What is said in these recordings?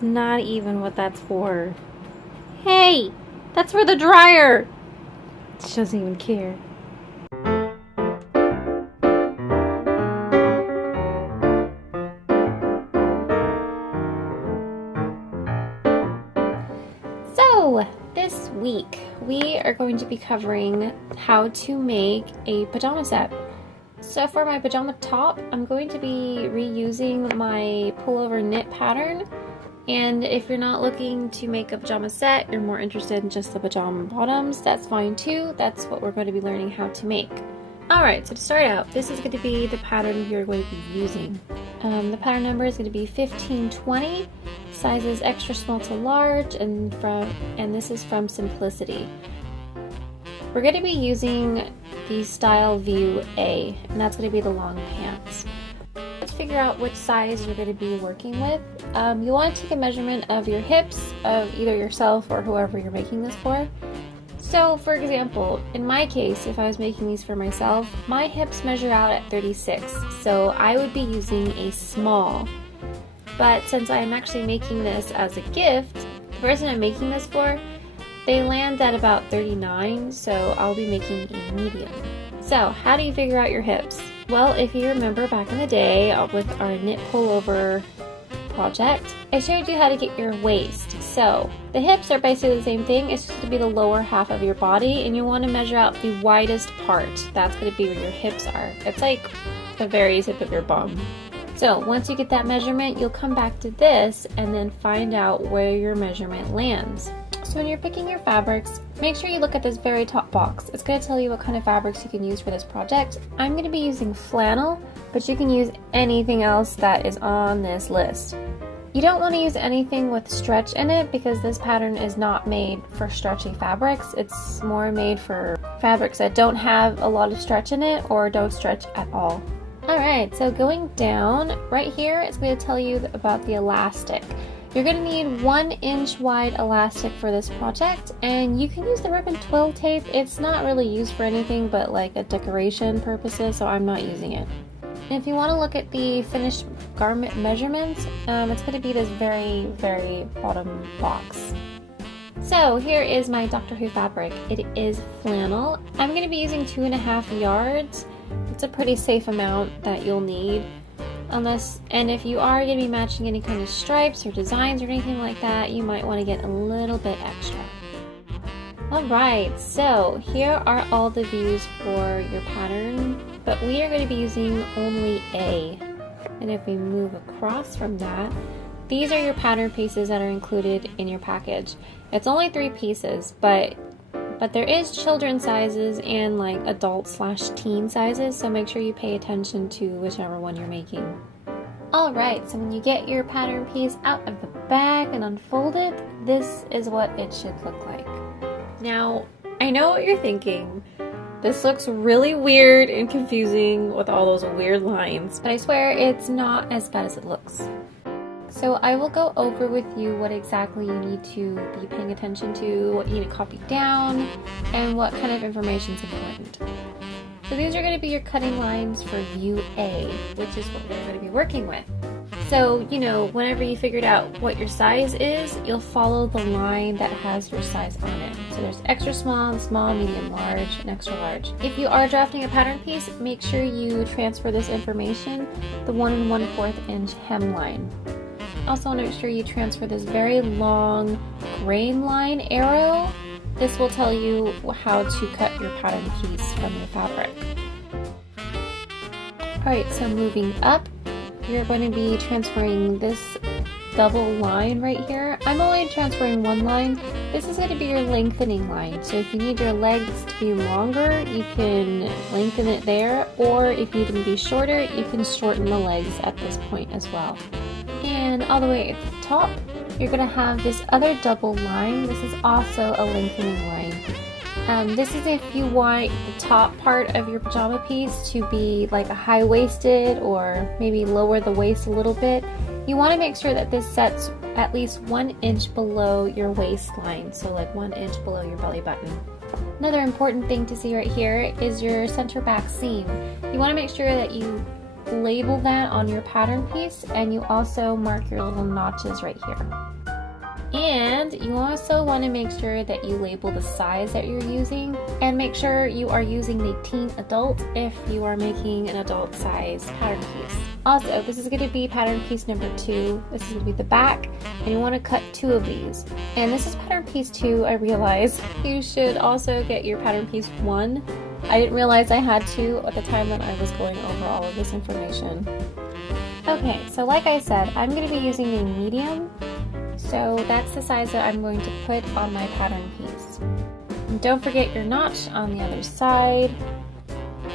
That's not even what that's for. Hey! That's for the dryer! She doesn't even care. So, this week we are going to be covering how to make a pajama set. So for my pajama top, I'm going to be reusing my pullover knit pattern. And if you're not looking to make a pajama set, you're more interested in just the pajama bottoms, that's fine too. That's what we're going to be learning how to make. Alright, so to start out, this is going to be the pattern you're going to be using. The pattern number is going to be 1520, sizes extra small to large, and this is from Simplicity. We're going to be using the style view A, and that's going to be the long pants. Let's figure out which size you're going to be working with. You want to take a measurement of your hips, of either yourself or whoever you're making this for. So, for example, in my case, if I was making these for myself, my hips measure out at 36, so I would be using a small. But since I'm actually making this as a gift, the person I'm making this for, they land at about 39, so I'll be making a medium. So, how do you figure out your hips? Well, if you remember back in the day with our knit pullover project, I showed you how to get your waist. So, the hips are basically the same thing, it's just going to be the lower half of your body, and you want to measure out the widest part. That's going to be where your hips are. It's like the very tip of your bum. So, once you get that measurement, you'll come back to this and then find out where your measurement lands. So when you're picking your fabrics, make sure you look at this very top box. It's going to tell you what kind of fabrics you can use for this project. I'm going to be using flannel, but you can use anything else that is on this list. You don't want to use anything with stretch in it because this pattern is not made for stretchy fabrics. It's more made for fabrics that don't have a lot of stretch in it or don't stretch at all. Alright, so going down, right here it's going to tell you about the elastic. You're going to need 1 inch wide elastic for this project, and you can use the ribbon twill tape. It's not really used for anything but like a decoration purposes, so I'm not using it. And if you want to look at the finished garment measurements, it's going to be this very, very bottom box. So here is my Doctor Who fabric. It is flannel. I'm going to be using 2.5 yards. It's a pretty safe amount that you'll need. And if you are going to be matching any kind of stripes or designs or anything like that, you might want to get a little bit extra. Alright, so here are all the views for your pattern, but we are going to be using only A. And if we move across from that, these are your pattern pieces that are included in your package. It's only 3 pieces, but there is children's sizes and like adult/teen sizes, so make sure you pay attention to whichever one you're making. Alright, so when you get your pattern piece out of the bag and unfold it, this is what it should look like. Now, I know what you're thinking. This looks really weird and confusing with all those weird lines, but I swear it's not as bad as it looks. So I will go over with you what exactly you need to be paying attention to, what you need to copy down, and what kind of information is important. So these are going to be your cutting lines for view A, which is what we're going to be working with. So, you know, whenever you figured out what your size is, you'll follow the line that has your size on it. So there's extra small, small, medium, large, and extra large. If you are drafting a pattern piece, make sure you transfer this information, the 1 1/4 inch hem line. Also want to make sure you transfer this very long grain line arrow. This will tell you how to cut your pattern piece from your fabric. Alright, so moving up, you're going to be transferring this double line right here. I'm only transferring 1 line. This is going to be your lengthening line. So if you need your legs to be longer, you can lengthen it there, or if you need them to be shorter, you can shorten the legs at this point as well. And all the way at the top, you're going to have this other double line. This is also a lengthening line. This is if you want the top part of your pajama piece to be like a high-waisted or maybe lower the waist a little bit. You want to make sure that this sets at least 1 inch below your waistline, so like 1 inch below your belly button. Another important thing to see right here is your center back seam. You want to make sure that you label that on your pattern piece, and you also mark your little notches right here. And you also want to make sure that you label the size that you're using, and make sure you are using the teen adult if you are making an adult size pattern piece. Also, this is going to be pattern piece number 2. This is going to be the back, and you want to cut 2 of these. And this is pattern piece 2, I realize. You should also get your pattern piece 1. I didn't realize I had to at the time that I was going over all of this information. Okay, so like I said, I'm going to be using a medium. So that's the size that I'm going to put on my pattern piece. And don't forget your notch on the other side.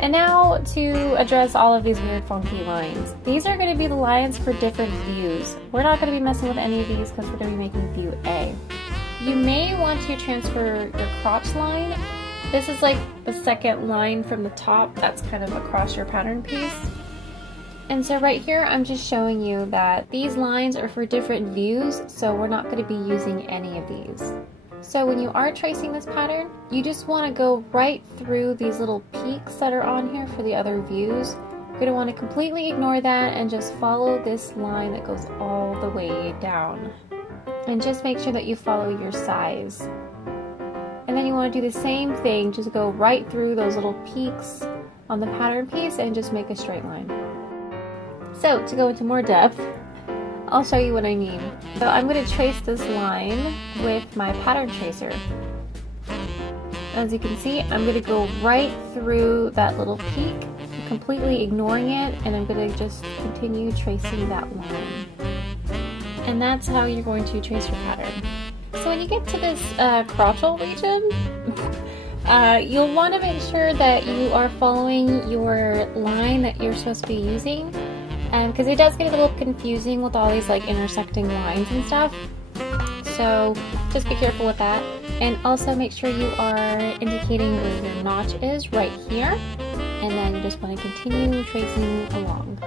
And now to address all of these weird funky lines. These are going to be the lines for different views. We're not going to be messing with any of these because we're going to be making view A. You may want to transfer your crotch line. This is like the second line from the top that's kind of across your pattern piece. And so right here, I'm just showing you that these lines are for different views, so we're not going to be using any of these. So when you are tracing this pattern, you just want to go right through these little peaks that are on here for the other views. You're going to want to completely ignore that and just follow this line that goes all the way down. And just make sure that you follow your size. And then you want to do the same thing, just go right through those little peaks on the pattern piece and just make a straight line. So to go into more depth, I'll show you what I mean. So I'm going to trace this line with my pattern tracer. As you can see, I'm going to go right through that little peak, completely ignoring it, and I'm going to just continue tracing that line. And that's how you're going to trace your pattern. So when you get to this crotchal region, you'll want to make sure that you are following your line that you're supposed to be using. Because it does get a little confusing with all these like intersecting lines and stuff. So just be careful with that. And also make sure you are indicating where your notch is right here. And then you just want to continue tracing along.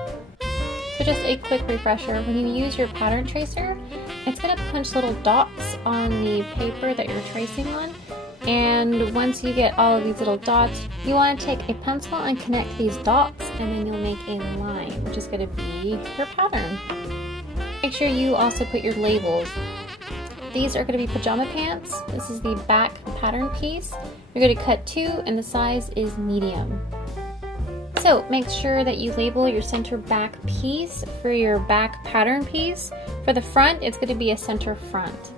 So just a quick refresher, when you use your pattern tracer, it's going to punch little dots on the paper that you're tracing on. And once you get all of these little dots, you want to take a pencil and connect these dots, and then you'll make a line, which is going to be your pattern. Make sure you also put your labels. These are going to be pajama pants. This is the back pattern piece. You're going to cut 2, and the size is medium. So make sure that you label your center back piece for your back pattern piece. For the front, it's going to be a center front.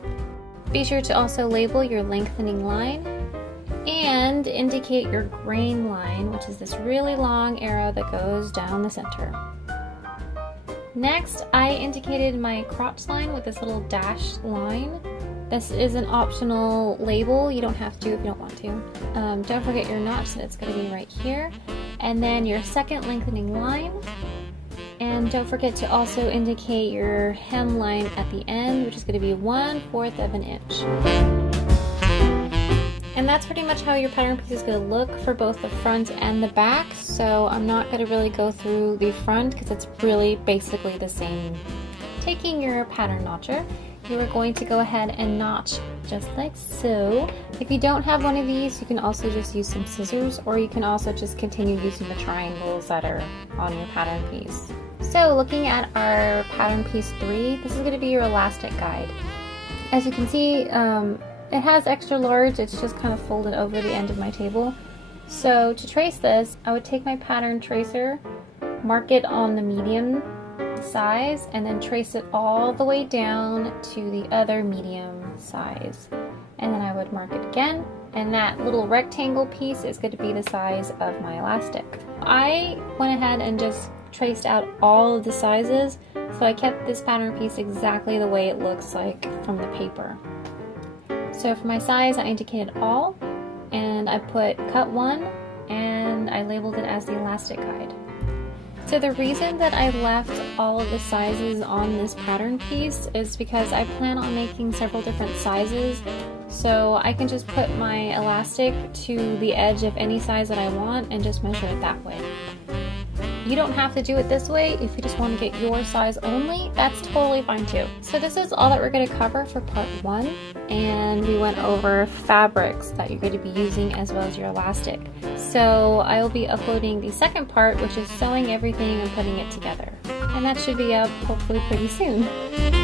Be sure to also label your lengthening line and indicate your grain line, which is this really long arrow that goes down the center. Next, I indicated my crotch line with this little dashed line. This is an optional label. You don't have to if you don't want to. Don't forget your notch, that it's going to be right here. And then your second lengthening line. And don't forget to also indicate your hem line at the end, which is going to be 1/4 of an inch. And that's pretty much how your pattern piece is going to look for both the front and the back. So I'm not going to really go through the front because it's really basically the same. Taking your pattern notcher, you are going to go ahead and notch just like so. If you don't have one of these, you can also just use some scissors, or you can also just continue using the triangles that are on your pattern piece. So looking at our pattern piece 3, this is going to be your elastic guide. As you can see, it has extra large, it's just kind of folded over the end of my table. So to trace this, I would take my pattern tracer, mark it on the medium size, and then trace it all the way down to the other medium size. And then I would mark it again, and that little rectangle piece is going to be the size of my elastic. I went ahead and just traced out all of the sizes, so I kept this pattern piece exactly the way it looks like from the paper. So for my size, I indicated all, and I put cut 1, and I labeled it as the elastic guide. So the reason that I left all of the sizes on this pattern piece is because I plan on making several different sizes, so I can just put my elastic to the edge of any size that I want and just measure it that way. You don't have to do it this way. If you just want to get your size only, that's totally fine too. So this is all that we're going to cover for part 1, and we went over fabrics that you're going to be using as well as your elastic. So I will be uploading the second part, which is sewing everything and putting it together. And that should be up hopefully pretty soon.